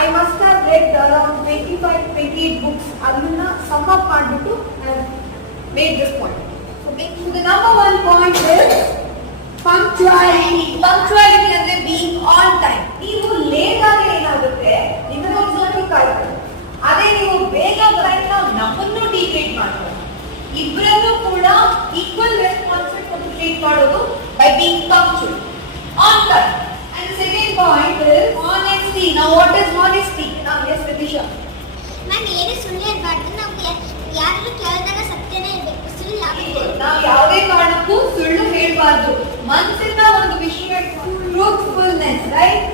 I must have read around 28 books. ಅದನ್ನ sum up ಮಾಡಿಬಿಟ್ಟು I have made this point. So the number one point is punctuality. Punctuality ಅಂದ್ರೆ being on time. ನೀವು late ಆದ್ರೆ ಏನಾಗುತ್ತೆ, ನಿಮ್ಮನ್ನ ಸ್ವಲ್ಪ ಕಾಯ್ತಾರೆ. ಅದೇ ನೀವು ಬೇಗ ಬಂದ್ರೆ ನಮ್ಮನ್ನು ಡಿಬೇಟ್ ಮಾಡ್ತಾರೆ. ಇಬ್ಬರನ್ನು ಕೂಡ ಈಕ್ವಲ್ ರೆಸ್ಪಾನ್ಸಿಬಿಲಿಟಿ ಟ್ರೀಟ್ ಮಾಡೋದು by being punctual, on time. And the second point is honesty. Now what is honesty? Now yes, Vidisha. ನಾನು ಏನು ಸುಳ್ಳು ಹೇಳ್ಬಾರ್ದು. ನಾವು ಯಾರು ಕೇಳಿದಾಗ ಸತ್ಯನೇ ಹೇಳ್ಬೇಕು, ಸುಳ್ಳು ಯಾವುದು. ನಾವು ಯಾವುದೇ ಕಾರಣಕ್ಕೂ ಸುಳ್ಳು ಹೇಳ್ಬಾರ್ದು. ಮನಸ್ಸಿಂದ ಒಂದು ವಿಷಯ ಟ್ರೂತ್ಫುಲ್ನೆಸ್, ರೈಟ್?